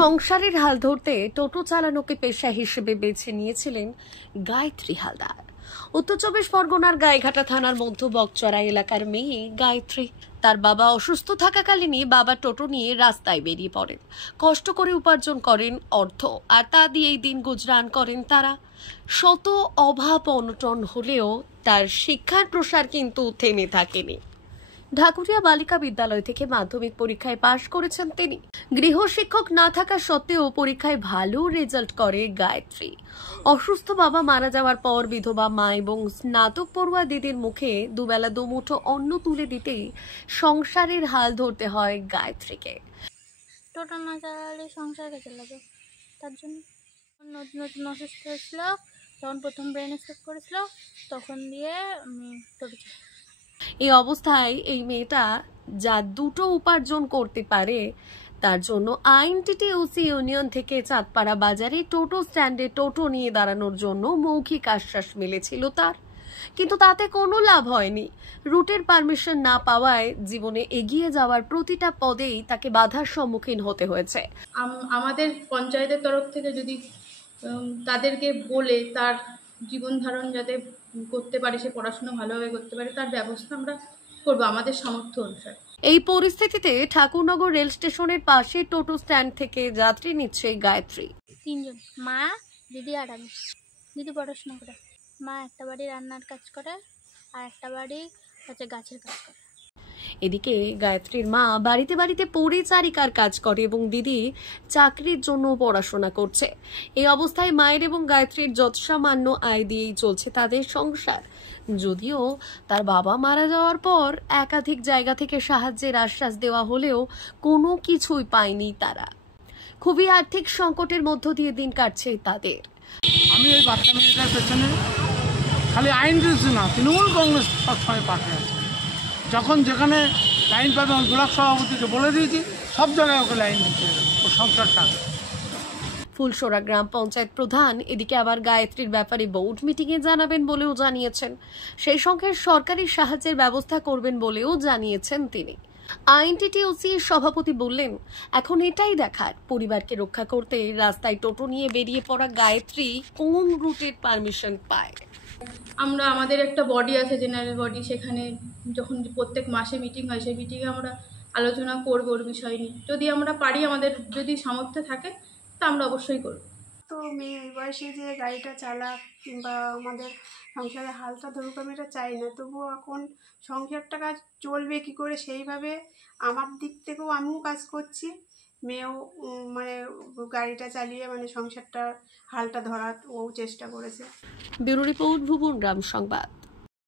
সংসারের হাল ধরতে টোটো চালানোকে পেশা হিসেবে বেছে নিয়েছিলেন গায়ত্রী হালদার। উত্তর চব্বিশ পরগনার গাইঘাটা থানার মধ্য বকচড়া এলাকার মেয়ে গায়ত্রী। তার বাবা অসুস্থ থাকাকালীনই বাবা টোটো নিয়ে রাস্তায় বেরিয়ে পড়েন। কষ্ট করে উপার্জন করেন অর্থ, আর তা দিয়েই দিন গুজরান করেন তারা। শত অভাব অনটন হলেও তার শিক্ষার প্রসার কিন্তু থেমে থাকেনি। ঢাকুরিয়া বালিকা বিদ্যালয় থেকে মাধ্যমিক পরীক্ষায় পাশ করেছেন তিনি। গৃহশিক্ষক না থাকা সত্ত্বেও পরীক্ষায় ভালো রেজাল্ট করে গায়ত্রী। অসুস্থ বাবা মারা যাওয়ার পর বিধবা মা এবং স্নাতক পড়ুয়া দিদির মুখে দুবেলা দুমুঠো অন্ন তুলে দিতেই সংসারের হাল ধরতে হয় গায়ত্রীকে। টোটো না চালালে সংসার কেটে লাগে, তার জন্য নতুন নতুন অসুস্থ হয়েছিল, যখন প্রথম ব্রেন স্ট্রোক করেছিল তখন দিয়ে আমি টোটো চালাই। এই অবস্থায় এই মেয়েটা যা দুটো উপার্জন করতে পারে, তার জন্য আইএনটিটিইউসি ইউনিয়ন থেকে চাঁদপাড়া বাজারে টোটো স্ট্যান্ডে টোটো নিয়ে দাঁড়ানোর জন্য মৌখিক আশ্বাস মিলেছিল তার, কিন্তু তাতে কোনো লাভ হয়নি। রুটের পারমিশন না পাওয়ায় জীবনে এগিয়ে যাওয়ার প্রতিটা পদেই তাকে বাধার সম্মুখীন হতে হয়েছে। আমাদের পঞ্চায়েতের তরফ থেকে যদি তাদেরকে বলে তার জীবন ধারণ যাতে করতে পারে, সে পড়াশোনা ভালোভাবে করতে পারে, তার ব্যবস্থা আমরা করবো আমাদের সামর্থ্য অনুসারে। এই পরিস্থিতিতে ঠাকুরনগর রেল স্টেশনের পাশে টোটো স্ট্যান্ড থেকে যাত্রী নিচ্ছে গায়ত্রী। তিনজন, মা, দিদি আর আমি। দিদি পড়াশোনা করে, মা একটা বাড়ি রান্নার কাজ করে আর একটা বাড়ি হচ্ছে গাছের কাজ করে। এদিকে গায়ত্রীর মা বাড়িতে বাড়িতে পরিচারিকার কাজ করে এবং দিদি চাকরির জন্য পড়াশোনা করছে। এই অবস্থায় মায়ের এবং গায়ত্রীর যৎসামান্য আয় দিয়েই চলছে তাদের সংসার। যদিও তার বাবা মারা যাওয়ার পর একাধিক জায়গা থেকে সাহায্যের আশ্বাস দেওয়া হলেও কোনো কিছুই পায়নি তারা। খুবই আর্থিক সংকটের মধ্য দিয়ে দিন কাটছে তাদের। আমি এই বাচ্চা মেয়েটার পেছনে খালি আইন দিচ্ছি না, তৃণমূল কংগ্রেস সবসময় পাশে আছে। যখন যেখানে লাইন পাবে আমি ব্লক সভাপতিকে বলে দিয়েছি, সব জায়গায় ওকে লাইন দিতে ও সংসারটা। ফুলসোরা গ্রাম পঞ্চায়েত প্রধান এদিকে আবার গায়ত্রীর ব্যাপারে বোর্ড মিটিংয়ে জানাবেন বলেও জানিয়েছেন। সেই সঙ্গে সরকারি সাহায্যের ব্যবস্থা করবেন বলেও জানিয়েছেন তিনি। আইএনটিটিইউসি সভাপতি বললেন, এখন এটাই দেখার পরিবারকে রক্ষা করতে রাস্তায় টোটো নিয়ে বেরিয়ে পড়া গায়ত্রী কোন রুটের পারমিশন পায়। আমরা আমাদের একটা বডি আছে, জেনারেল বডি, সেখানে যখন প্রত্যেক মাসে মিটিং হয় সেই মিটিংয়ে আমরা আলোচনা করব ওর বিষয় নিয়ে। যদি আমরা পারি, আমাদের যদি সামর্থ্য থাকে তা আমরা অবশ্যই করব। তো মেয়ে এই বয়সে যে গাড়িটা চালাক কিংবা আমাদের সংসারের হালটা ধরুক, আমি এটা চাই না। তবুও এখন সংসারটা কাজ চলবে কী করে, সেইভাবে আমার দিক থেকেও আমিও কাজ করছি, মেয়েও মানে গাড়িটা চালিয়ে মানে সংসারটা হালটা ধরার ও চেষ্টা করেছে। ব্যুরো রিপোর্ট, ভুবন গ্রাম সংবাদ।